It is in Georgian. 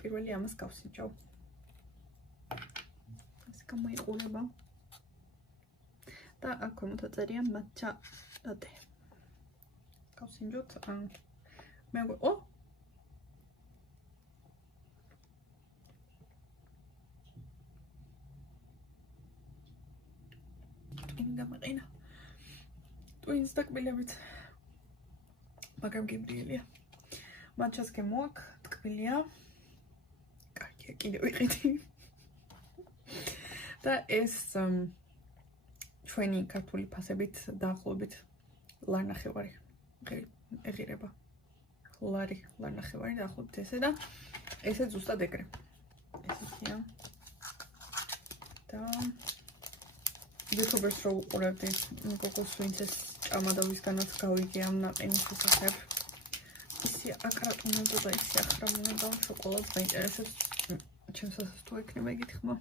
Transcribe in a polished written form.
პირველი ამას გავსინჯავ. ეს გამოიყურება. და აქ მომთაწერია matcha latte. გავსინჯოთ. მე გამაყინა. ტვინს დაკბილებით. მაგრამ გემრიელია. მანჩას გემოაკ, ტკბილია. კარგია, კიდე ვიყიდი. და ეს ჩვენი ქართული ფასებით დაახლოებით ლარნახევარი ეღირება. ლარნახევარი დაახლოებით ესე და ესე ზუსტად ეგრე. ესეა. და YouTubers რო უყურებდი, გოგოს ვინც ეს ჭამა და ვისგანაც გავიგე ამ ნაყინის შესახებ. ისე აკრატუნებდა და ისე ახრამუნებდა შოკოლადს მაინტერესებს. ჩემს ასას თუ ექნება იგითი ხმა.